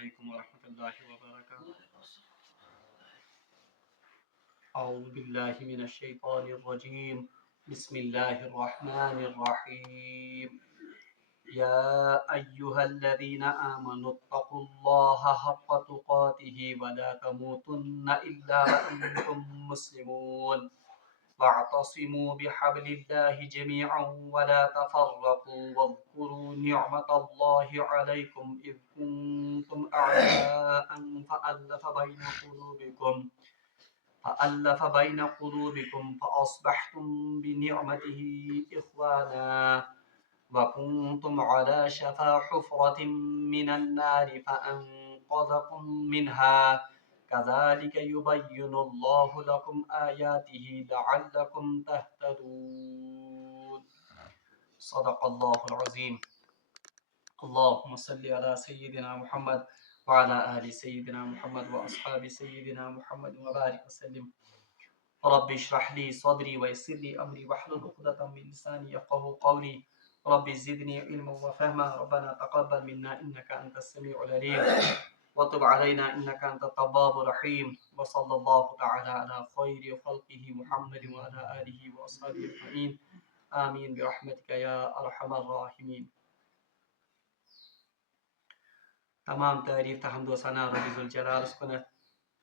علیکم ورحمۃ اللہ وبرکاتہ. اعوذ باللہ من الشیطان الرجیم. بسم اللہ الرحمن الرحیم. یا ایہا الذین آمنوا اتقوا اللہ حق تقاته ولا تموتن الا وانتم مسلمون واعتصموا بحبل الله جميعا ولا تفرقوا واذكروا نعمة الله عليكم إذ كنتم أعداء فألف بين قلوبكم فأصبحتم بنعمته إخوانا وكنتم على شفا حفرة من النار فأنقذكم منها كذلك يبين الله لكم آياته لعلكم تهتدون. صدق الله العظيم. اللهم صل على سيدنا محمد وعلى آل سيدنا محمد وأصحاب سيدنا محمد وبارك وسلم. رب اشرح لي صدري ويسر لي أمري واحلل عقدة من لساني يفقهوا قولي. رب زدني علما وفهما. ربنا تقبل منا إنك أنت السميع العليم وتب علينا إنك أنت التواب الرحيم. وصلى الله تعالى على خير خلقه محمد وعلى آله وأصحابه أجمعين. آمين برحمتك يا أرحم الراحمين. تمام تعریف تحمد و ثنا رب ذوالجلال کنت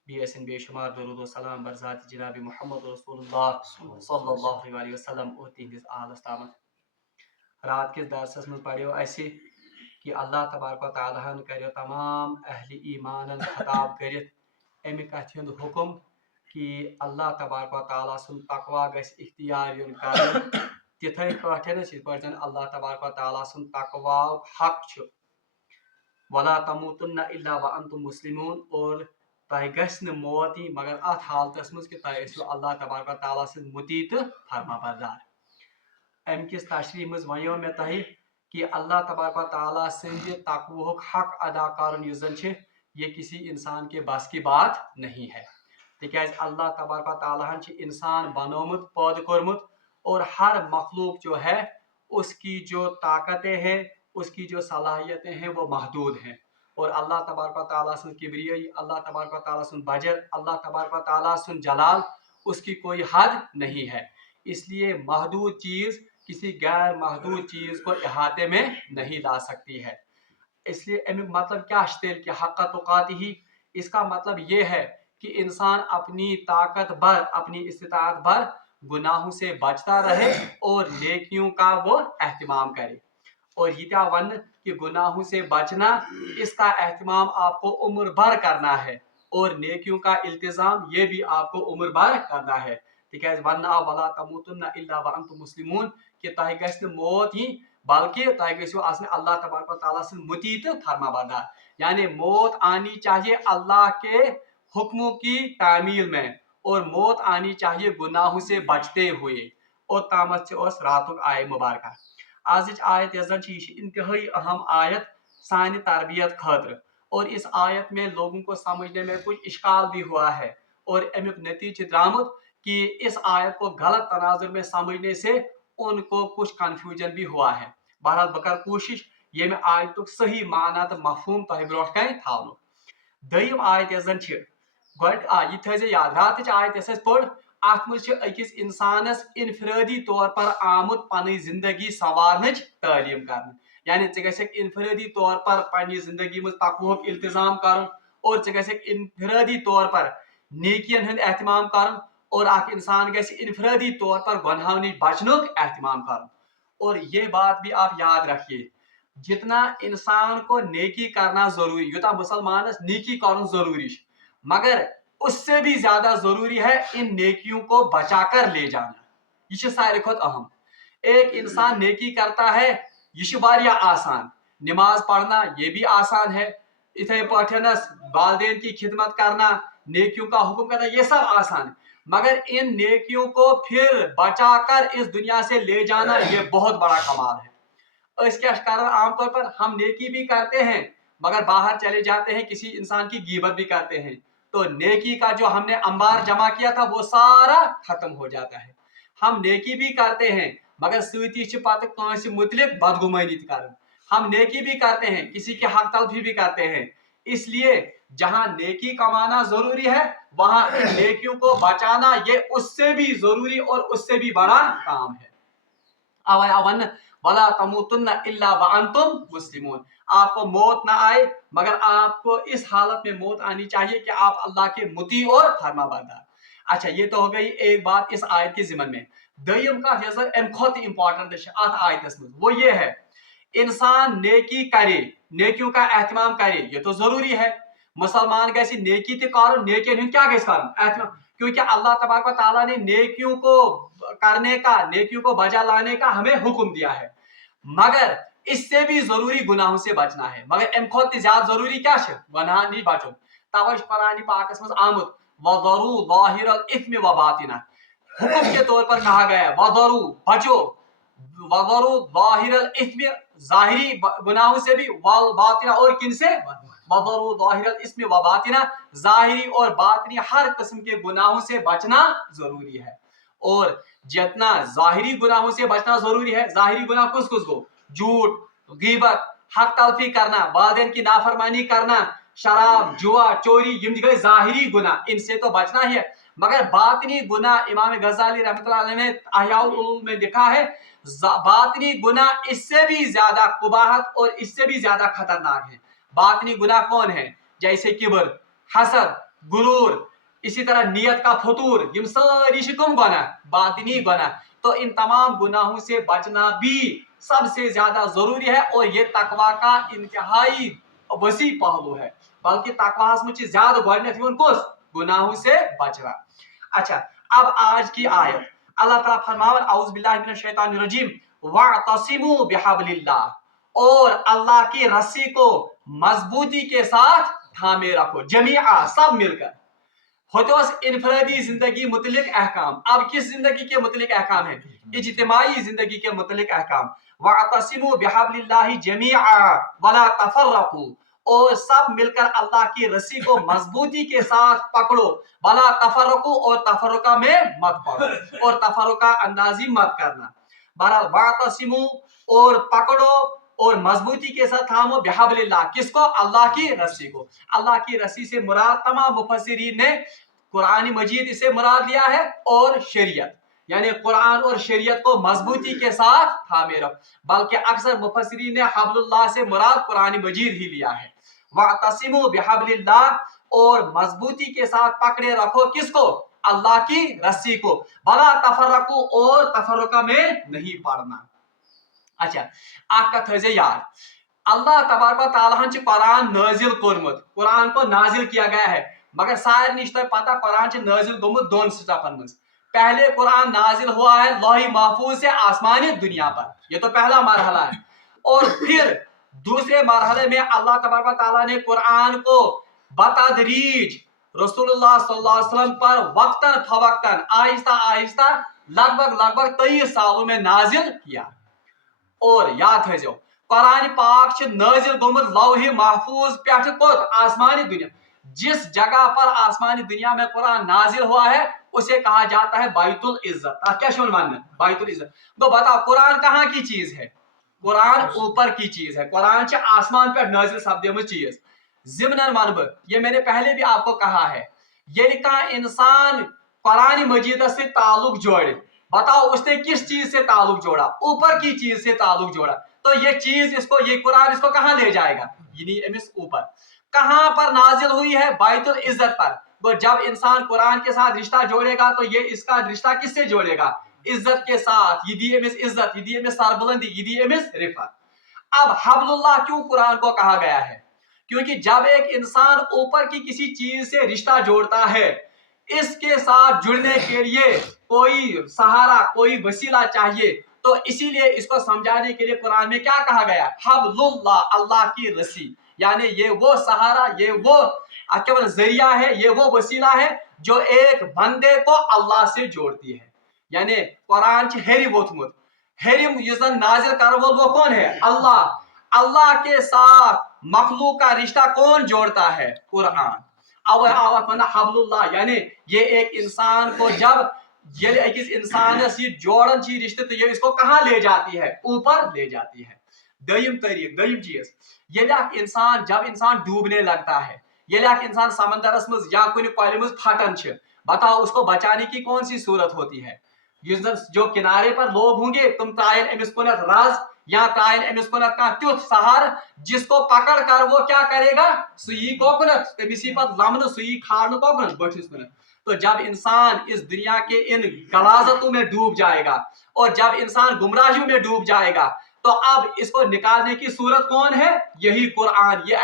بیسن بے شمار درود و سلام بر ذات جناب محمد رسول اللہ صلی اللہ علیہ وسلم اور تہندس آلس تامت. رات کس درسس من پڑھو اسہ کہ اللہ تبارک و تعالیٰ ہن کرو تمام اہل ایمان خطاب کرت امہ کتھ ہند حکم کہ اللہ تبارک و تعالیٰ سن تقوا گژھِ اختیار یون کرن تتھے پٲٹھۍ یتھ پٲٹھۍ زن اللہ تبارک و تعالیٰ سن تقوا حق چھ. ولا تموتن الا وانتم مسلمون اور تہ گژھِ نہٕ موت یی مگر اتھ حالتس منٛز کہ تہ ٲسِو اللہ تبارک و تعالیٰ سٕنٛدۍ مُطیع تہٕ فرما بردار. امہ کس تشریح منٛز ونیو مےٚ تۄہہِ کہ اللہ تبارک و تعالیٰ سٕنٛدِ تقوہُک حق ادا کرُن یُس زن چھ یہ کسی انسان کے بس کی بات نہیں ہے. تکیاز اللہ تبارک و تعالیٰ ہن چھ انسان بنومت پٲدٕ کوٚرمُت اور ہر مخلوق جو ہے اس کی جو طاقتیں ہیں اس کی جو صلاحیتیں ہیں وہ محدود ہیں. اور اللہ تبارک و تعالیٰ سن کبریائی اللہ تبارک و تعالیٰ سن بجر اللہ تبارک و تعالیٰ سن جلال اس کی کوئی حد نہیں ہے. اس لیے محدود چیز کسی غیر محدود چیز کو احاطے میں نہیں لا سکتی ہے. اس لیے امیک مطلب کیا تیل کہ حق تقاتہ اس کا مطلب یہ ہے کہ انسان اپنی طاقت بھر اپنی استطاعت بھر گناہوں سے بچتا رہے اور نیکیوں کا وہ اہتمام کرے. اور یہ کیا ون کہ گناہوں سے بچنا اس کا اہتمام آپ کو عمر بھر کرنا ہے اور نیکیوں کا التزام یہ بھی آپ کو عمر بھر کرنا ہے. تکیاز ون آو ولا تموتن الا وانتم مسلمون کہ تہ گژھِ نہٕ موت یی بلکہ تہ گژھو آسن اللہ تبارک و تعالیٰ سن مطیع تہٕ فرما بردار. یعنی موت آنی چاہیے اللہ کے حکموں کی تعمیل میں اور موت آنی چاہیے گناہوں سے بچتے ہوئے. اور تامت اس راتک آئے مبارکہ. آزچ آیت یس زن یہ انتہائی اہم آیت سانہ تربیت خاطر اور اس آیت میں لوگوں کو سمجھنے میں کچھ اشکال بھی ہوا ہے اور امیک نتیجہ درامت کہ اس آیت کو غلط تناظر میں سمجھنے سے ان کو کچھ کنفیوژن بھی ہوا ہے. بہرحال بہ کر کوشش یہ آیتک صحیح معنی تو مفہوم تہ برونٹ کن تھاونک. دویم آیت یس زن گۄڈٕ یہ تھٲیزِ یاد راتٕچ آیت یس اسہِ پٔر اتھ منٛز چھِ أکِس انسانس انفرٲدی طور پر آمُت پنٕنۍ زندگی سنوارنٕچ تعلیٖم کرنہٕ. یعنی ژٕ گژھکھ انفرٲدی طور پر پننہِ زندگی منٛز تقوہُک التظام کرُن اور ژٕ گژھکھ انفرٲدی طور پر نیکین ہُنٛد اہتمام کرُن اور اکھ انسان گژھِ انفرٲدی طور پر گۄنہو نِش بچنُک اہتمام کرُن. اور یہ بات بھی آپ یاد رکھیے جتنا انسان کو نیکی کرنا ضروری یوتاہ مسلمانس نیکی کرن ضروری مگر اس سے بھی زیادہ ضروری ہے ان نیکیوں کو بچا کر لے جانا. یہ ساروی کھۄتہٕ اہم. ایک انسان نیکی کرتا ہے یہ واریاہ آسان. نماز پڑھنا یہ بھی آسان ہے. اتھے پاٹھنس والدین کی خدمت کرنا نیکیوں کا حکم کرنا یہ سب آسان ہے مگر ان نیکیوں کو پھر بچا کر اس دنیا سے لے جانا یہ بہت بڑا کمال ہے. اس کیا عام طور پر ہم نیکی بھی کرتے ہیں مگر باہر چلے جاتے ہیں کسی انسان کی غیبت بھی کرتے ہیں تو نیکی کا جو ہم نے انبار جمع کیا تھا وہ سارا ختم ہو جاتا ہے. ہم نیکی بھی کرتے ہیں مگر سۭتی چھ پتہ کٲنٛسہِ متعلق بدگمانی تہِ کران. ہم نیکی بھی کرتے ہیں کسی کے حق تلفی بھی کرتے ہیں اس لیے جہاں نیکی کمانا ضروری ہے وہاں ان نیکیوں کو بچانا یہ اس سے بھی ضروری اور اس سے بھی بڑا کام ہے. وَلَا تَمُوتُنَّ إِلَّا وَأَنْتُمْ مُسْلِمُونَ. آپ کو موت نہ آئے مگر آپ کو اس حالت میں موت آنی چاہیے کہ آپ اللہ کے مطیع اور فرما بردار. اچھا یہ تو ہو گئی ایک بات اس آیت کے ضمن میں. دویم کتھ یس ام کھت امپارٹنٹ ات آیتس میں وہ یہ ہے انسان نیکی کرے نیکیوں کا اہتمام کرے یہ تو ضروری ہے. مسلمان گژھِ نیکی تہ کرُن نیکین ہُنٛد کیا گژھِ کرُن اہتمام کیونکہ اللہ تبارک و تعالیٰ نے نیکیوں کو کرنے کا نیکیوں کو بجا لانے کا ہمیں حکم دیا ہے مگر اس سے بھی ضروری گناہوں سے بچنا ہے. مگر ام کھت تہ زیادہ ضروری کیا ہے گناہ نش بچن. توے قرآن پاکس مز آمت وَذَرُوا ظَاهِرَ الْإِثْمِ وَبَاطِنَهُ حکم کے طور پر کہا گیا ہے وَذَرُوا بچو وَذَرُوا ظَاهِرَ الْإِثْمِ ظاہری گناہوں سے بھی وَالْبَاطِنَ اور کن سے وَذَرُوا ظَاهِرَ الْإِثْمِ وَبَاطِنَهُ ظاہری اور باطنی ہر قسم کے گناہوں سے بچنا ضروری ہے. اور جتنا ظاہری گناہوں سے بچنا ضروری ہے ظاہری گناہ کس کس کو جھوٹ غیبت حق تلفی کرنا والدین کی نافرمانی کرنا شراب جوا چوری یم گئے ظاہری گناہ ان سے تو بچنا ہی ہے. مگر باطنی گناہ امام غزالی رحمۃ اللہ علیہ نے احیاء العلوم میں لکھا ہے باطنی گناہ اس سے بھی زیادہ قباحت اور اس سے بھی زیادہ خطرناک ہے. باطنی گناہ کون ہے جیسے کبر حسد غرور اسی طرح نیت کا فطور یم ساری کم گناہ باطنی گناہ. تو ان تمام گناہوں سے بچنا بھی سب سے زیادہ ضروری ہے اور یہ تقوی کا انتہائی وسیع پہلو ہے. بلکہ تقواہس میں زیادہ گۄڈنیتھ یوان کس گناہوں سے بچنا. اچھا اب آج کی آیت اللہ تعالیٰ فرماون اعوذ باللہ من الشیطان الرجیم وَاعْتَصِمُوا بِحَبْلِ اللَّهِ اور اللہ کی رسی کو مضبوطی کے ساتھ تھامے رکھو جمیعہ سب مل کر. ہوتوس انفرادی زندگی متعلق احکام. اب کس زندگی کے متعلق احکام ہیں اجتماعی زندگی کے متعلق احکام. وَاعْتَصِمُوا بِحَبْلِ اللَّهِ جَمِيعًا وَلَا تَفَرَّقُوا اور سب مل کر اللہ کی رسی کو مضبوطی کے ساتھ پکڑو وَلَا تَفَرَّقُوا اور تفرقہ میں مت پڑو اور تفرقہ اندازی مت کرنا. بہرحال وَاعْتَصِمُوا اور پکڑو اور مضبوطی کے ساتھ تھامو بحبل اللہ کس کو اللہ کی رسی کو. اللہ کی رسی سے مراد تمام مفسرین نے قرآن مجید اسے مراد لیا ہے اور شریعت یعنی قرآن اور شریعت کو مضبوطی کے ساتھ تھامے رکھو. بلکہ اکثر مفسرین نے حبل اللہ سے مراد قرآن مجید ہی لیا ہے. وَاعْتَصِمُوا بِحَبْلِ اللَّهِ اور مضبوطی کے ساتھ پکڑے رکھو کس کو اللہ کی رسی کو. وَلَا تَفَرَّقُوا اور تفرقہ میں نہیں پڑنا. اچھا اک کتھ تھٲیزِ یاد اللہ تبارک و تعالیٰ ہن قرآن نازل کورمت قرآن کو نازل کیا گیا ہے مگر سارے نش تو پتہ قرآن نازل گومت دون سٹیپن مز. پہلے قرآن نازل ہوا ہے لوح محفوظ سے آسمانی دنیا پر یہ تو پہلا مرحلہ ہے اور پھر دوسرے مرحلے میں اللہ تبارک و تعالیٰ نے قرآن کو بتدریج رسول اللہ صلی اللہ علیہ وسلم پر وقتاً فوقتاً آہستہ آہستہ لگ بھگ 23 سالوں میں نازل کیا. اور یاد تھٲیزیو قرآن پاک نازل گومت لوح محفوظ پہ کوت آسمانی دنیا جس جگہ پر آسمانی دنیا میں قرآن نازل ہوا ہے اسے کہا جاتا ہے بیت العزت. کیا ماننا بیت العزت. تو بتاؤ قرآن کہاں کی چیز ہے قرآن اوپر کی چیز ہے. قرآن آسمان پہ نازل سپدیمت چیز. ضمناً ون بہ یہ میں نے پہلے بھی آپ کو کہا ہے یعنی کہاں انسان قرآن مجید سے تعلق جوڑے بتاؤ اس نے کس چیز سے تعلق جوڑا اوپر کی چیز سے تعلق جوڑا. تو یہ چیز اس کو یہ قرآن اس کو کہاں لے جائے گا یعنی امس اوپر. کہاں پر نازل ہوئی ہے بیت العزت پر. تو جب انسان قرآن کے ساتھ رشتہ جوڑے گا تو یہ اس کا رشتہ کس سے جوڑے گا عزت کے ساتھ. یہ دی امس عزت یہ دی امس سربلندی یہ دی امس رفعت. اب حبل اللہ کیوں قرآن کو کہا گیا ہے کیونکہ جب ایک انسان اوپر کی کسی چیز سے رشتہ جوڑتا ہے اس کے ساتھ جڑنے کے لیے کوئی سہارا کوئی وسیلہ چاہیے تو اسی لیے اس کو سمجھانے کے لیے قرآن میں کیا کہا گیا حبل اللہ اللہ کی رسی یعنی یہ وہ سہارا یہ وہ ذریعہ ہے یہ وہ وسیلہ ہے جو ایک بندے کو اللہ سے جوڑتی ہے. یعنی قرآن ہیری ووتمت ہیرم یزن نازل کر وہ کون ہے اللہ. اللہ کے ساتھ مخلوق کا رشتہ کون جوڑتا ہے قرآن. حبل اللہ یعنی یہ ایک انسان کو جب یہ ایک انسانس یہ جوڑن چی رشتے تو یہ اس کو کہاں لے جاتی ہے اوپر لے جاتی ہے. دویم طریق دویم چیز जब इंसान डूबने लगता है, इंसान समंदरस मज या कुछ कॉल मज फटन, बताओ उसको बचाने की कौन सी सूरत होती है? जो किनारे पर लोग होंगे तुम तायन अमिस कुनत राज या तायन अमिस कुनत का त्युथ सहार जिसको पकड़ कर वो क्या करेगा, सुई कोकुनत तमिसी पर लमन सुई खान कोकुनत बठिस कुनत। तो जब इंसान इस दुनिया के इन गलाजतों में डूब जाएगा और जब इंसान गुमराहियों में डूब जाएगा, तो अब इसको निकालने की सूरत कौन है? यही कुरान, ये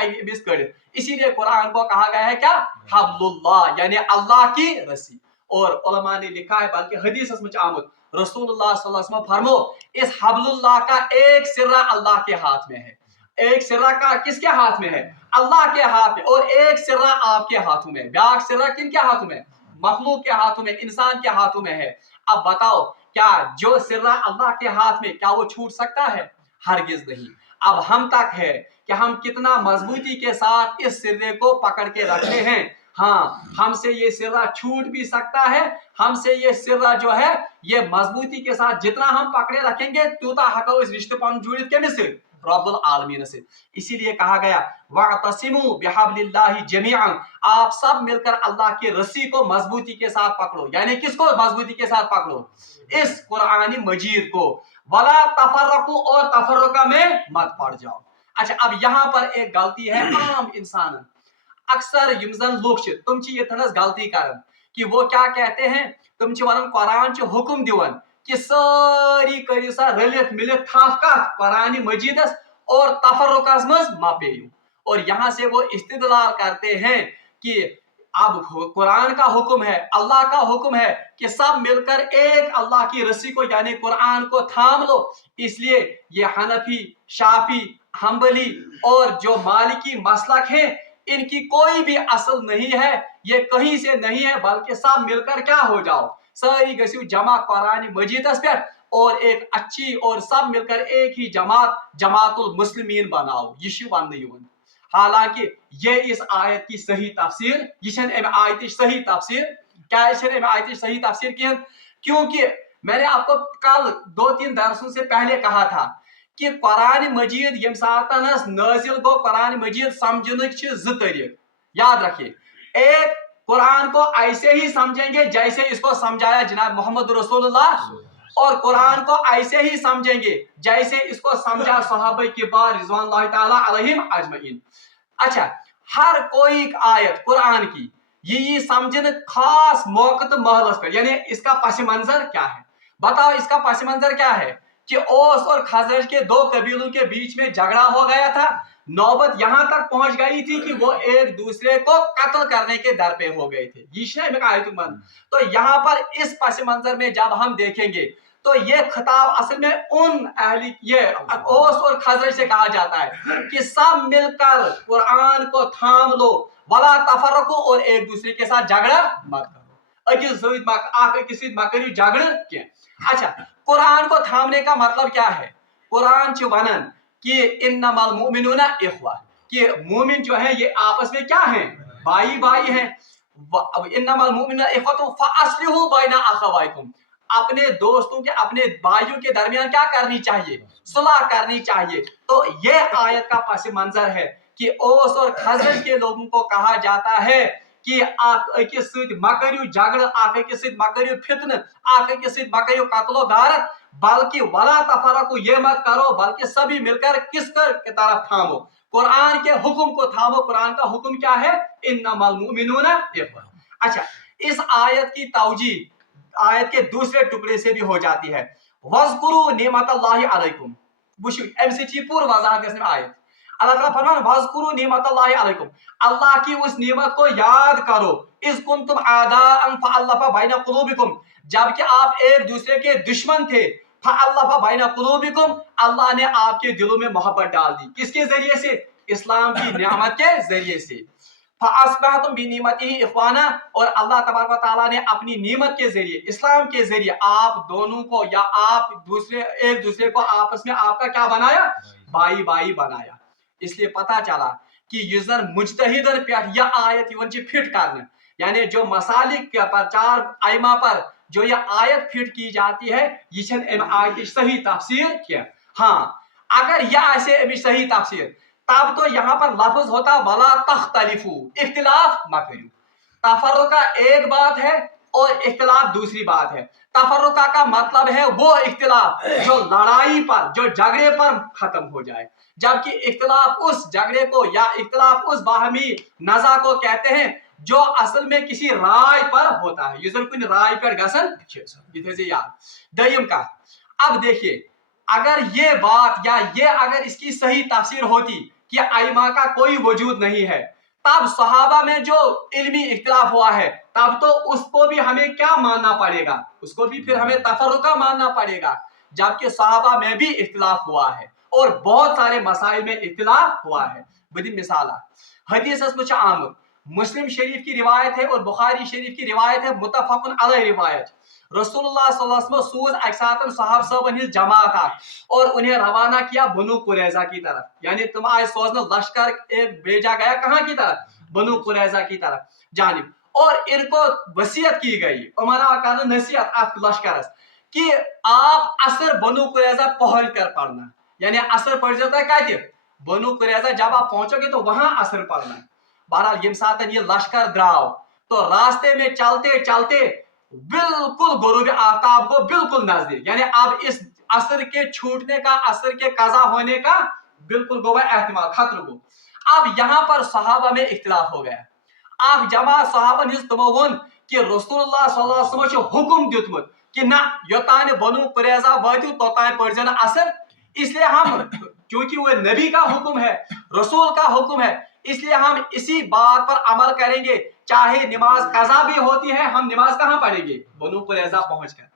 इसीलिए कुरान को कहा गया है क्या? हब्लुल्लाह, यानी अल्लाह की रस्सी। और उलमा ने लिखा है, बल्कि हदीस में आमद रसूलुल्लाह सल्लल्लाहु अलैहि वसल्लम फरमो, इस हब्लुल्लाह का एक सिर्रा अल्लाह के हाथ में है। एक सिर्रा का किसके हाथ में है? अल्लाह के हाथ में। और एक सिर्रा आपके हाथों में, ब्याक सिर्रा किन के हाथों में? मखलूक के हाथों में, इंसान के हाथों में है। अब बताओ, क्या जो सिर्रा अल्लाह के हाथ में, क्या वो छूट सकता है? हरगिज नहीं। अब हम तक है कि हम कितना मजबूती के साथ इस सिर्रे को पकड़ के रखते हैं। हाँ, हमसे ये सिर्रा छूट भी सकता है, हमसे ये सिर्रा जो है ये मजबूती के साथ जितना हम पकड़े रखेंगे त्यूता हको इस रिश्ते पर जुड़ित के मिसल रब्बुल आलमीन से। इसीलिए कहा गया वअतसिमू बिहब्लिल्लाहि जमीअन, आप सब मिलकर अल्लाह की रस्सी को मजबूती के साथ पकड़ो। यानी किसको मजबूती के साथ पकड़ो? इस कुरानी मजीद को। वला तफर्रकू, और तफर्रुका में मत पड़ जाओ। अच्छा, अब यहाँ पर एक गलती है आम इंसान, अक्सर यम जन लोग तुम ये गलती कर कि वो क्या कहते हैं, तुम वन कुरान हुक्म दिवन कि सारी करियो सा रलित मिलित थफ कथ कुरान मजीदस और तफर्रुकस मज मा पेयू। और यहाँ से वो इस्तिदलाल करते हैं कि अब कुरान का हुक्म है, अल्लाह का हुक्म है कि सब मिलकर एक अल्लाह की रस्सी को यानी कुरान को थाम लो। इसलिए ये हनफी, शाफी, हम्बली और जो मालिकी मसलक है, इनकी कोई भी असल नहीं है, ये कहीं से नहीं है, बल्कि सब मिलकर क्या हो जाओ, सारी गसियो जमा कुरान मजीदस पे और एक अच्छी और सब मिलकर एक ही जमातुल मुस्लिमीन बनाओ। ये वन युवन। हालांकि ये इस आयत की सही तफसीर, ये आयत सही तफसीर क्या आयत सही तफसीर की, क्योंकि मैंने आपको कल 2-3 दरसों से पहले कहा था कि कुरान मजीद यम सातनस नाजिल गो, कुरान मजीद समझने के ज तरीक याद रखिए। एक, कुरान को ऐसे ही समझेंगे जैसे इसको समझाया जनाब मोहम्मद रसूलुल्लाह, और कुरान को ऐसे ही समझेंगे जैसे इसको समझा सहाबा किबार रिज़वानुल्लाहि ताला अलैहिम अजमईन। अच्छा, हर कोई आयत कुरान की ये समझने खास मौके तो महलस पर, यानी इसका पस मंजर क्या है? बताओ, इसका पस मंजर क्या है कि ओस और खजरज के दो कबीलों के बीच में झगड़ा हो गया था। नौबत यहां तक पहुंच गई थी कि वो एक दूसरे को कत्ल करने के दर पे हो गए थे। तो यहाँ पर इस पस मंजर में जब हम देखेंगे तो ये खिताब असल में उन अहली ये ओस और खजरज से कहा जाता है कि सब मिलकर कुरान को थाम लो, वला तफर्रकू, और एक दूसरे के साथ झगड़ा मत करो। झगड़ के अच्छा, कुरान को थामने का मतलब क्या है? कुरान वनन कि इन्नमल मुमिनूना इख्वा, कि मोमिन जो है ये आपस में क्या है? भाई भाई हैं। इन्नमल मुमिनूना इख्वतुन फअस्लिहू बैना अखवाइकुम, अपने दोस्तों के, अपने भाइयों के दरमियान क्या करनी चाहिए? सुलह करनी चाहिए। तो ये आयत का पस मंजर है कि ओस और खजरज के लोगों को कहा जाता है कि आप के सिद्ध मकरियो झगड़, आप के सिद्ध मकरियो फितन, आप के सिद्ध मकरियो कत्लो गारत, बल्कि वला तफरकू, ये मत करो, बल्कि सभी मिलकर किसकर की तरफ थामो, कुरान के हुक्म को थामो। कुरान का हुक्म क्या है? इन्नमल मुमिनूना इख्वा। अच्छा, इस आयत की तौजी आयत के दूसरे टुकड़े से भी हो जाती है, वज़कुरू निअमतल्लाहि अलैकुम। बुशु एमसी पूर्व वजाहत इसमें आयत अल्लाह ताला फरमान वज़कुरू निअमतल्लाहि अलैकुम, अल्लाह की उस नियमत को याद करो, इज़ कुंतुम आदाअन फअल्लफ़ा बैना कुलूबिकुम, जबकि आप एक दूसरे के दुश्मन थे, फअल्लफ़ा बैना कुलूबिकुम, अल्लाह ने आपके दिलों में मोहब्बत डाल दी। किसके जरिए से? इस्लाम की नियामत के जरिए से। फअस्बहतुम बिनिअमतिही इख्वाना, और अल्लाह तबारक व तआला ने अपनी नियमत के जरिए, इस्लाम के जरिए आप दोनों को या आप दूसरे एक दूसरे को आपस में आपका क्या बनाया? भाई भाई बनाया। इसलिए पता चला कि यूजर मुजतहिदन पे यह आयत इवन फिट करना, यानी जो मसालिक के प्रचार आइमा पर जो यह आयत फिट की जाती है, ये आयत सही तफसीर क्या? हाँ, अगर यह ऐसे सही तफसीर तब तो यहाँ पर लफ्ज होता वला तख्तलिफू, इख्तिलाफ मत करो। तफर्रुका एक बात है और इख्तिलाफ दूसरी बात है। तफर्रुका का मतलब है वो इख्तिलाफ जो लड़ाई पर, जो झगड़े पर खत्म हो जाए, जबकि इख्तिलाफ उस झगड़े को या इख्तिलाफ उस बाहमी नज़ा को कहते हैं जो असल में किसी राय पर होता है। यूजर कुछ राय पर गसन इधर से याद दयम का। अब देखिए, अगर ये बात या ये अगर इसकी सही तफसीर होती कि आइमा का कोई वजूद नहीं है, तब सहाबा में जो इल्मी इख्तिलाफ हुआ है तब तो उसको भी हमें क्या मानना पड़ेगा, उसको भी फिर हमें तफर्रुका मानना पड़ेगा। जबकि सहाबा में भी इख्तिलाफ हुआ है और बहुत सारे मसाइल में इख्तिलाफ हुआ है। बदी मिसाल हदीस आमद मुस्लिम शरीफ की रिवायत है और बुखारी शरीफ की रिवायत है, मुत्तफ़क़ुन अलैहि रिवायत। रसूलुल्लाह सल्लल्लाहु अलैहि वसल्लम सूज एक साथ सहाब साहबन हिज जमात और उन्हें रवाना किया बनु कुरैजा की तरफ, यानी तुम आज सोचना लश्कर एक भेजा गया कहाँ की तरफ, बनु कुरैजा की तरफ जानिब, और इनको वसीयत की गई उमरा का नसीहत आप लश्कर कि आप असर बनु कुरैजा पहुंच कर पढ़ना, यानी असर पढ़ जाता है क्या बनु कुरैजा, जब आप पहुंचोगे तो वहां असर पढ़ना। बहरहाल यम साथ ये लश्कर द्राव तो रास्ते में चलते चलते बिल्कुल गुरूब आफ्ताब को बिल्कुल नजदीक, यानी अब इस असर के छूटने का, असर के कजा होने का बिल्कुल गोवा एहतिमाल खतर को। अब यहाँ पर सहाबा में इख्तिलाफ हो गया। अब जमा सहाबन हिज तमो वोन कि रसूलुल्लाह सल्लल्लाहु अलैहि वसल्लम हुक्म दितमुत कि ना योतान बनु कुरैजा वातु तोतान पढ़जन असर, इसलिए हम क्योंकि वो नबी का हुक्म है, रसूल का हुक्म है, इसलिए हम इसी बात पर अमल करेंगे, चाहे नमाज कज़ा भी होती है हम नमाज कहाँ पढ़ेंगे, बनु कुरैजा पहुंचकर।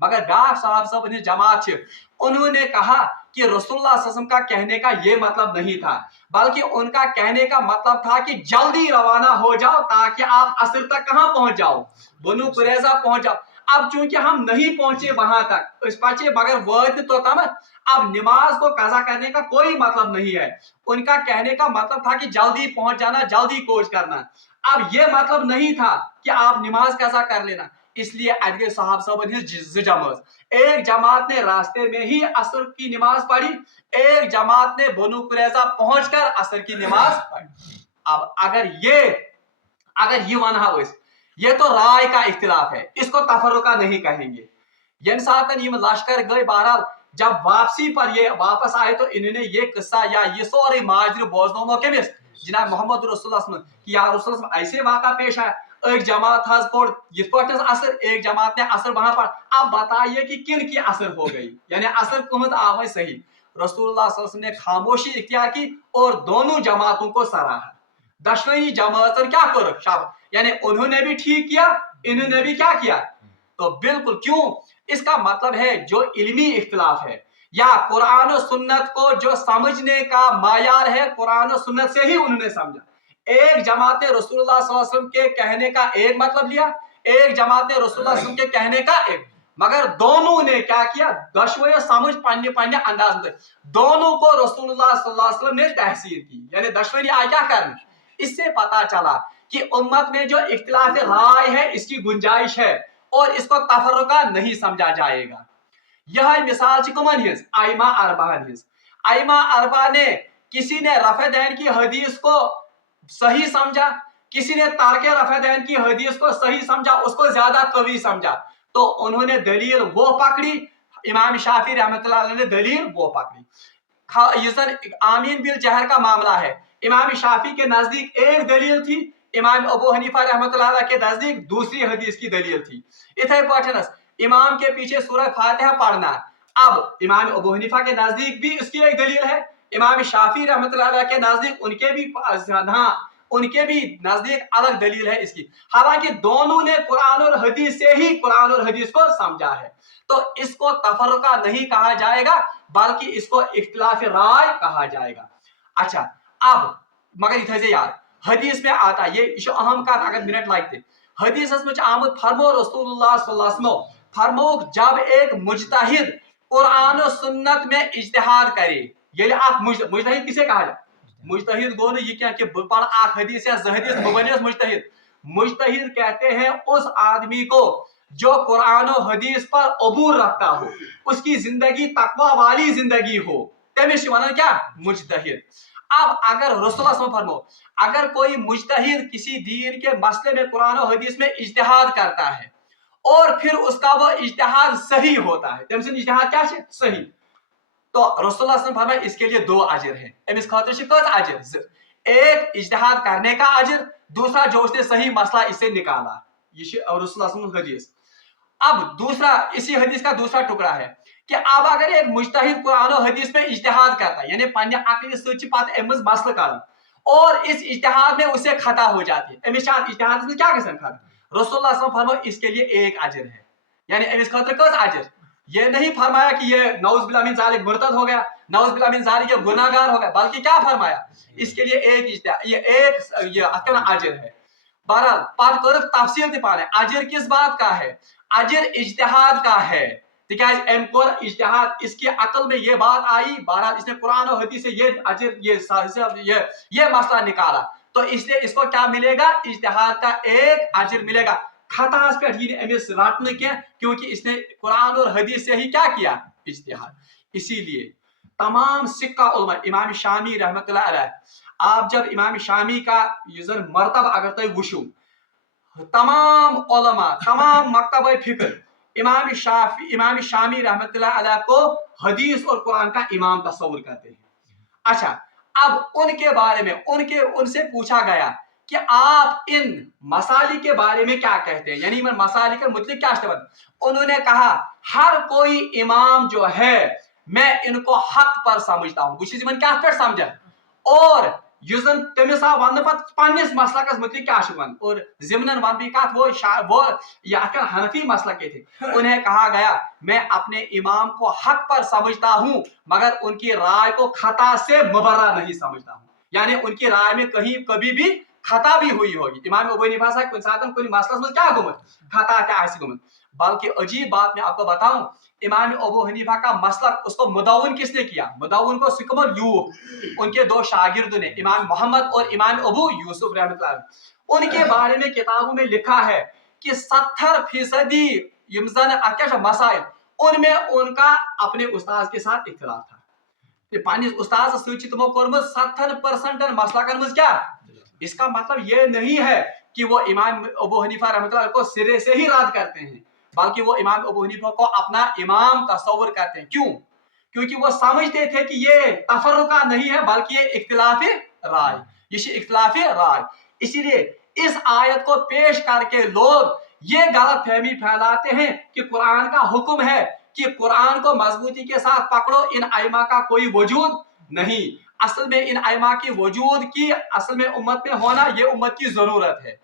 मगर गाह साहब सब ने जमात थे, उन्होंने कहा कि रसूलुल्लाह सल्लल्लाहु अलैहि वसल्लम का कहने का ये मतलब नहीं था, बल्कि उनका कहने का मतलब था कि जल्दी रवाना हो जाओ ताकि आप असर तक कहाँ पहुंच जाओ, बनु कुरैजा पहुंच जाओ। अब चूंकि हम नहीं पहुंचे वहां तक इस पाचे मगर वर्द तो तम, अब नमाज को कज़ा करने का कोई मतलब नहीं है। उनका कहने का मतलब था कि जल्दी पहुंच जाना, जल्दी कोच करना। अब ये मतलब नहीं था कि आप नमाज कज़ा कर लेना, इसलिए अदगे साहब सब एक जमात ने रास्ते में ही असर की नमाज पढ़ी, एक जमात ने बनु कुरैजा पहुंचकर असर की नमाज पढ़ी। अब अगर ये वना ये तो राय का इख्तिलाफ है, इसको तफर्रुका नहीं कहेंगे। यन सातन ये लश्कर गए, बहरहाल जब वापसी पर ये वापस आए तो इन्होंने ये किस्सा या ये सारे माजरे बोझनो केमिस जनाब मोहम्मद रसूलुल्लाह कि या रसूलुल्लाह ऐसे वाक़ा पेश आया, एक जमात हज पढ़ इस पर असर, एक जमात ने असर वहां पर। अब बताइए कि किन की असर हो गई, यानी असर कुमत आवे सही। रसूलुल्लाह सल्लल्लाहु अलैहि वसल्लम ने खामोशी इख्तियार की और दोनों जमातों को सराहा। दशवनी जमात क्या करो शाबाश, यानी उन्होंने भी ठीक किया, इन्होंने भी क्या किया, तो बिल्कुल क्यों, इसका मतलब है जो इल्मी इख्तिलाफ है या कुरान और सुन्नत को जो समझने का मायार है, कुरान और सुन्नत से ही उन्होंने समझा। एक जमात ने रसूलुल्लाह सल्लल्लाहु अलैहि वसल्लम के कहने का एक मतलब लिया, एक जमात ने रसूलुल्लाह सल्लल्लाहु अलैहि वसल्लम के कहने का एक, मगर दोनों ने क्या किया, दशवे समझ पाने पाने अंदाज में दोनों को रसूलुल्लाह सल्लल्लाहु अलैहि वसल्लम ने तहसीर की, यानी दशवे आया क्या करना। इससे पता चला कि उम्मत में जो इख्तिलाफ राय है इसकी गुंजाइश है और इसको तफर्रुका नहीं समझा जाएगा। यह मिसाल आइमा अरबा आइमा अरबा ने, किसी ने रफ़े दैन की हदीस को सही समझा, किसी ने तारके रफ़े दैन की हदीस को सही समझा, उसको ज्यादा कवी समझा, तो उन्होंने दलील वो पकड़ी, इमाम शाफी रहमतुल्लाह अलैह ने दलील वो पकड़ी। आमीन बिल जहर का मामला है, इमाम शाफी के नजदीक एक दलील थी, इमाम अबू हनीफा रहमतुल्लाह अलैह के नजदीक दूसरी हदीस की दलील थी। इथे पठनस इमाम के पीछे सूरह फातिहा पढ़ना, अब इमाम अबू हनीफा के नजदीक भी उसकी एक दलील है, इमाम शाफी रहमतुल्लाह अलैह के नजदीक उनके भी नजदीक अलग दलील है इसकी। हालांकि दोनों ने कुरान और हदीस से ही कुरान और हदीस को समझा है, तो इसको तफर्रुका नहीं कहा जाएगा बल्कि इसको इख्तिलाफ राय कहा जाएगा। अच्छा, अब मगर इधर से यार हदीस में आता ये अहम का अगर मिनट लगते, हदीस में आमद फरमो रसूलुल्लाह सल्लल्लाहु अलैहि वसल्लम फरमो, जब एक मुजतहिद कुरान और सुन्नत में इज्तिहाद करे, ये आप मुजतहिद किसे कहा जाए, मुजतहिद गो ये क्या कि पढ़ आख हदीस या हदीस मुबनिस मुजतहिद, मुजतहिद कहते हैं उस आदमी को जो कुरान और हदीस पर अबूर रखता हो, उसकी जिंदगी तकवा वाली जिंदगी हो, तेमिश क्या मुजतहिद। اب اگر رسول اللہ فرمو اگر کوئی مجتہد کسی دین کے مسئلے میں قرآن و حدیث میں اجتہاد کرتا ہے اور پھر اس کا وہ اجتہاد صحیح ہوتا ہے، تم سے اجتہاد کیا ہے صحیح، تو رسول اللہ صلی اللہ علیہ وسلم فرمائے اس کے لیے 2 اجر ہیں، امس خاطر کت اجر، ایک اجتہاد کرنے کا اجر، دوسرا جو اس نے صحیح مسئلہ اس سے نکالا، یہ رسول اللہ صلی اللہ علیہ وسلم حدیث۔ اب دوسرا اسی حدیث کا دوسرا ٹکڑا ہے کہ اب اگر ایک مجتہد قرآن و حدیث میں اجتہاد کرتا ہے، یعنی پنہ عقل سچ پتہ امس مسئلہ کرن اور اس اجتہاد میں اسے خطا ہو جاتی ہے، امس اجتہاد میں کیا گژھن خطا، رسول اللہ صلی اللہ علیہ وسلم فرمایا اس کے لیے 1 اجر ہے، یعنی امس خاطر کس اجر، یہ نہیں فرمایا کہ یہ نعوذ باللہ من ذالک مرتد ہو گیا، نعوذ باللہ من ذالک یہ گناہ گار ہو گیا، بلکہ کیا فرمایا اس کے لیے 1 اجتہاد، یہ اجر ہے۔ بہرحال پات کر تفصیل تہ پانے اجر کس بات کا ہے، اجر اجتہاد کا ہے، تکیاز ام کور اجتہاد، اس کی عقل میں یہ بات آئی، بہرحال اس نے قرآن و حدیث سے یہ اجر یہ مسئلہ نکالا، تو اس لیے اس کو کیا ملے گا، اجتہاد کا 1 اجر ملے گا، خطاس پہ امس رٹنے کی، کیونکہ اس نے قرآن اور حدیث سے ہی کیا کیا اجتہاد۔ اسی لیے تمام سکہ علماء، امام شامی رحمۃ اللہ علیہ، آپ جب امام شامی کا یہ مرتبہ اگر تھی وشو، تمام علماء، تمام مکتبہ فکر امام شامی رحمۃ اللہ علیہ کو حدیث اور قرآن کا امام تصور کرتے ہیں۔ اچھا اب ان کے بارے میں ان سے پوچھا گیا کہ آپ ان مسائل کے بارے میں کیا کہتے ہیں، یعنی ان مسائل کے متعلق کیا استفاد، انہوں نے کہا ہر کوئی امام جو ہے میں ان کو حق پر سمجھتا ہوں، بچ کیا پہ سمجھا، اور یزن تمس آ ون پتہ پنس مسلکس متعلق کیا ون، اور ضمن ون بھی کت وہ یہ حنفی مسلک کے تھے، انہیں کہا گیا میں اپنے امام کو حق پر سمجھتا ہوں مگر ان کی رائے کو خطا سے مبرہ نہیں سمجھتا ہوں، یعنی ان کی رائے میں کہیں کبھی بھی خطا بھی ہوئی ہوگی، امام ابو حنیفہ صاحب کن ساتن کن مسئلس میں کیا گمت خطا کیا آسی گمت، بلکہ عجیب بات میں آپ کو بتاؤں امام ابو حنیفہ کا مسلک اس کو مدون کس نے کیا، مدون کو سکمر یوب ان کے 2 شاگردوں نے، امام محمد اور امام ابو یوسف رحمۃ اللہ، ان کے بارے میں کتابوں میں لکھا ہے کہ 70% مسائل ان میں ان کا اپنے استاذ کے ساتھ اختلاف تھا، پانس استاذ سی تمو کورمت 70% مسلکن مز کیا، اس کا مطلب یہ نہیں ہے کہ وہ امام ابو حنیفہ رحمۃ اللہ کو سرے سے ہی رد کرتے ہیں، بلکہ وہ امام ابو حنیفہ کو اپنا امام تصور کرتے ہیں، کیوں، کیونکہ وہ سمجھتے تھے کہ یہ تفرقہ نہیں ہے بلکہ یہ اختلاف رائے، یہ اختلاف رائے، اسی لیے اس آیت کو پیش کر کے لوگ یہ غلط فہمی پھیلاتے ہیں کہ قرآن کا حکم ہے کہ قرآن کو مضبوطی کے ساتھ پکڑو، ان ائمہ کا کوئی وجود نہیں، اصل میں ان ائمہ کی وجود کی اصل میں امت میں ہونا یہ امت کی ضرورت ہے،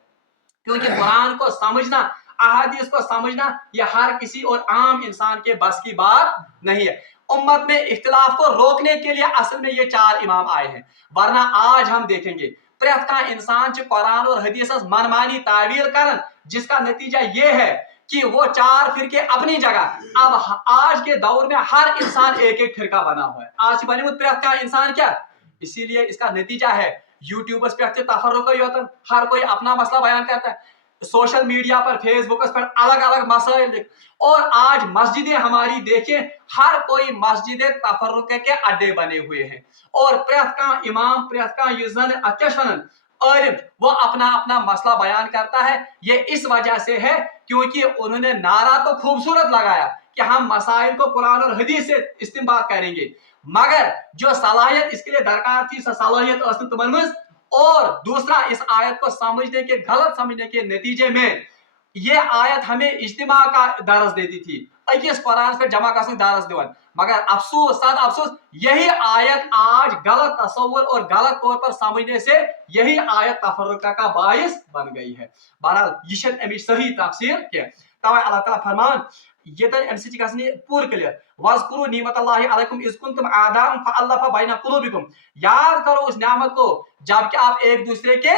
کیونکہ قرآن کو سمجھنا، احادیث کو سمجھنا یہ ہر کسی اور عام انسان کے بس کی بات نہیں ہے، امت میں اختلاف کو روکنے کے لیے اصل میں یہ 4 امام آئے ہیں، ورنہ آج ہم دیکھیں گے پریت کا انسان قرآن اور حدیث منمانی تعویل کرن، جس کا نتیجہ یہ ہے کہ وہ 4 فرقے اپنی جگہ، اب آج کے دور میں ہر انسان ایک فرقہ بنا ہوا ہے، آج بنے وہ پریت کا انسان کیا، اسی لیے اس کا نتیجہ ہے یوٹیوبس پہ تفرقہ ہوتا، ہر کوئی اپنا مسئلہ بیان کرتا ہے، سوشل میڈیا پر فیس بکس پر الگ الگ مسائل، اور آج مسجدیں ہماری دیکھیں ہر کوئی مسجد تفرقے کے اڈے بنے ہوئے ہیں، اور پریت کا امام پریت کا یزن اچھن عالم وہ اپنا اپنا مسئلہ بیان کرتا ہے، یہ اس وجہ سے ہے کیونکہ انہوں نے نعرہ تو خوبصورت لگایا کہ ہم مسائل کو قرآن اور حدیث سے استنباط کریں گے، مگر جو صلاحیت اس کے لیے درکار تھی صلاحیت اس تمن مز، اور دوسرا اس آیت کو سمجھنے کے غلط سمجھنے کے نتیجے میں یہ آیت ہمیں اجتماع کا درس دیتی تھی، اکیس قرآن پہ جمع کا درس دیون، مگر افسوس صد افسوس یہی آیت آج غلط تصور اور غلط طور پر سمجھنے سے یہی آیت تفرقہ کا باعث بن گئی ہے، بہرحال یہ امیش صحیح تفسیر کیا، توے اللہ تعالیٰ فرمان یہ تر ام سی گھنی پور کلیئر، وَاذْكُرُوا نِعْمَتَ اللَّهِ عَلَيْكُمْ إِذْ كُنْتُمْ أَعْدَاءً فَأَلَّفَ بَيْنَ قُلُوبِكُمْ، یاد کرو اس نعمت کو جبکہ آپ ایک دوسرے کے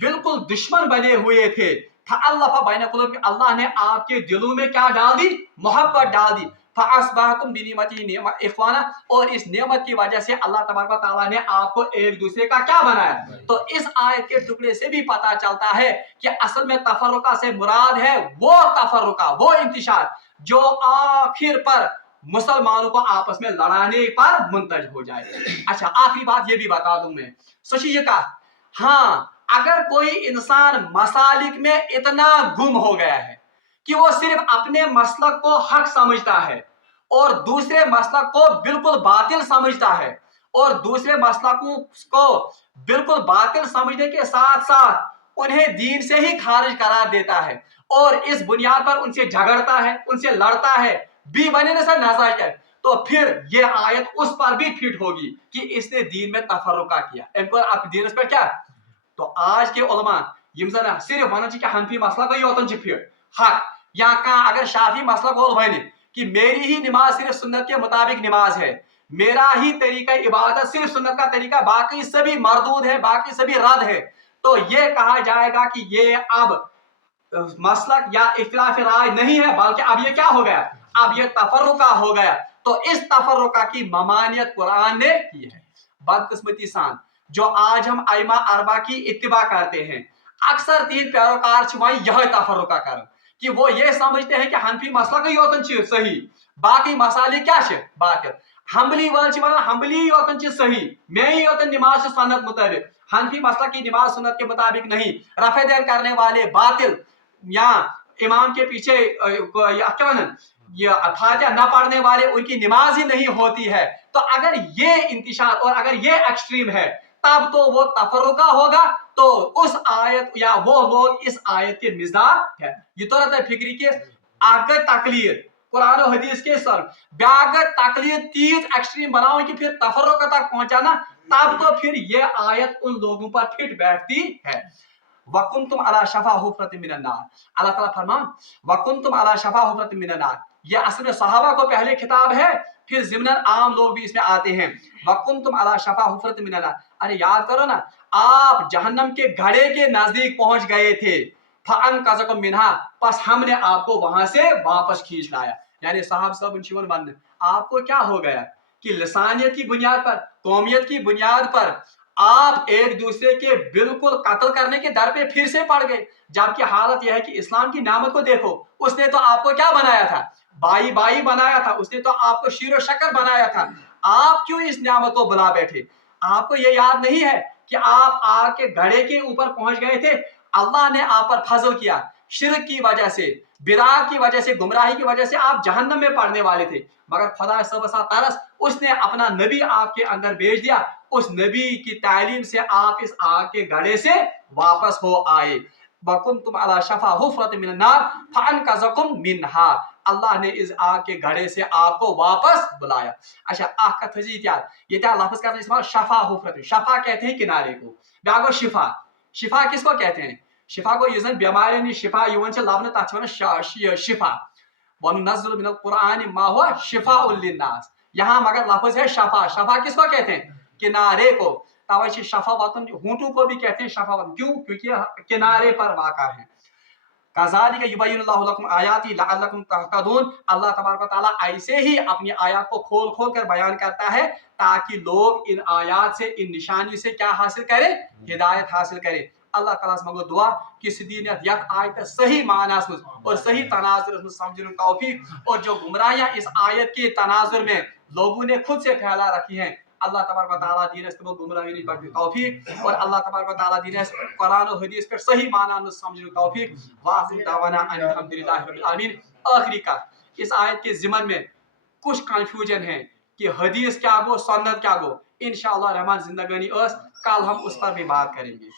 بالکل دشمن بنے ہوئے تھے، فَأَلَّفَ بَيْنَ قُلُوبِكُمْ، اللہ نے آپ کے دلوں میں کیا ڈال دی، محبت ڈال دی، فَأَصْبَحْتُمْ بِنِعْمَتِهِ إِخْوَانًا، اور اس نعمت کی وجہ سے اللہ تبارک و تعالیٰ نے آپ کو ایک دوسرے کا کیا بنایا، تو اس آیت کے ٹکڑے سے بھی پتا چلتا ہے کہ اصل میں تفرقہ سے مراد ہے وہ تفرقہ، وہ انتشار جو آخر پر मुसलमानों को आपस में लड़ाने पर मुंतज हो जाए। अच्छा, आखिरी बात ये भी बता दूं मैं, सोचिए ये कहा, हाँ अगर कोई इंसान मसालिक में इतना गुम हो गया है कि वो सिर्फ अपने मसलक को हक समझता है और दूसरे मसलक को बिल्कुल बातिल समझता है, और दूसरे मसलकों को बिल्कुल बातिल समझने के साथ साथ उन्हें दीन से ही खारिज करार देता है और इस बुनियाद पर उनसे झगड़ता है, उनसे लड़ता है, बी बनने से नाजायज है, तो फिर ये आयत उस पर भी फिट होगी कि इसने दीन में तफर्रुका किया। इनको आप दीन पर क्या, तो आज के उलमा यम जन सिर्फ वन कि हनफी मसला गई योतन फिट हक, या कहाँ अगर शाफी मसला गोल वन कि मेरी ही नमाज सिर्फ सुन्नत के मुताबिक नमाज है, मेरा ही तरीका इबादत सिर्फ सुन्नत का तरीका, बाकी सभी मरदूद है, बाकी सभी रद्द है, तो ये कहा जाएगा कि ये अब मसलक या इख्तिलाफ राय नहीं है, बल्कि अब ये क्या हो गया, अब ये तफर्रुका हो गया। तो इस तफर्रुका की ममानियत कुरान ने की है। बदकिस्मती सान जो आज हम आइमा अरबा की इत्तिबा करते हैं, अक्सर तीन पैरोकार वही यह तफर्रुका कर कि वो ये समझते हैं कि हनफी मसला का योतन चीज सही, बाकी मसाले क्या छे बातिल, हम्बली वाल वन हम्बली योतन चीज सही, मैं ही योतन नमाज सुन्नत मुताबिक, हनफी मसला की नमाज सुन्नत के मुताबिक नहीं, रफे देर करने वाले बातिल, या इमाम के पीछे क्या ये फातिहा न पढ़ने वाले उनकी नमाज ही नहीं होती है। तो अगर ये इंतिशार और अगर ये एक्सट्रीम है तब तो वो तफर्रुका होगा, तो उस आयत या वो लोग इस आयत के मिजाज है। ये तो रहता है फिक्री के आगे तकलीद कुरान और हदीस के सर ब्यागत तकलीद तीज एक्सट्रीम बनाओ कि फिर तफर्रुका तक पहुंचाना, तब तो फिर ये आयत उन लोगों पर फिट बैठती है। वकुंतुम अला शफा हुफरतिन मिनन नार, अल्लाह ताला फरमान वकुंतुम अला शफा हुफरतिन मिनन नार, ये असल में सहाबा को पहले खिताब है, फिर ज़िम्नन आम लोग भी इसमें आते हैं। वकुंतुम अला शफा हुफरतिन मिनन नार, अरे याद करो ना, आप जहन्नम के घड़े के नजदीक पहुंच गए थे, फअनक़ज़कुम मिनहा, बस हमने आपको वहां से वापस खींच लाया। यानी साहब सब उनशीवन बंद, आपको क्या हो गया कि लिसानियत की बुनियाद पर, कौमियत की बुनियाद पर आप एक दूसरे के बिल्कुल कत्ल करने के दर पे फिर से पड़ गए, जबकि हालत यह है कि इस्लाम की नामत को देखो, उसने तो आपको क्या बनाया था, बाई बाई बनाया था, उसने तो आपको शीरो शक्कर बनाया था, आप क्यों इस नामत को बुला बैठे? आपको ये याद नहीं है कि आप आग के घड़े के ऊपर पहुंच गए थे, अल्लाह ने आप पर फजल किया, शिरक की वजह से, बिदात की वजह से, गुमराही की वजह से आप जहन्नम में पड़ने वाले थे, मगर खुदा सबसा तरस उसने अपना नबी आपके अंदर भेज दिया, उस नबी की तालीम से आप इस आग के घड़े से वापस हो आए। वकुंतुम अला शफा हुफरतिन मिनन नार फअनक़ज़कुम मिनहा, अल्लाह ने इस आग के घड़े से आपको वापस बुलाया। अच्छा, आग का तजीद याद, ये क्या लफ्ज़ का इस्तेमाल शफा हुफरत, शफा कहते हैं किनारे को, ब्यागो शिफा, शिफा किसको कहते हैं? शिफा को यूजन बीमारी नि शिफा युवन से लाभने ताछवन शिफा वनुनज़्ज़िलु मिनल कुरान मा हुवा शिफाउल लिन्नास, यहाँ मगर लफ्ज़ है शफा, शफा किसको कहते हैं? किनारे को, तवै शफा वतन होंठों को भी कहते हैं शफा वतन, क्यों? क्योंकि किनारे पर वाक़ा है। कज़ालिक युबय्यिनुल्लाहु लकुम आयाति लअल्लकुम तहतदून, अल्लाह तबारक व तआला ऐसे ही अपनी आयत को खोल खोल कर बयान करता है ताकि लोग इन आयत से, इन निशानी से क्या हासिल करें? हिदायत हासिल करें। अल्लाह ताला से मांगो दुआ कि सिद्दीनियत यक आयत सही माना और सही तनाजुर में समझने तौफीक, और जो गुमराहियां इस आयत के तनाजुर में लोगों ने खुद से फैला रखी हैं, अल्लाह तबारक व तआला दीन इस्तेमाल गुमराही नहीं बल्कि तौफीक, और अल्लाह तबारक व तआला दीन कुरान और हदीस पर सही माना में समझने तौफीक। वाखिर दावाना अनिल हम्दुलिल्लाहि रब्बिल आलमीन। आखिरी का इस आयत के ज़िमन में कुछ कंफ्यूजन है कि हदीस क्या गो, सुन्नत क्या गो, इंशाअल्लाह रहमान जिंदगानी कल हम उस पर भी बात करेंगे।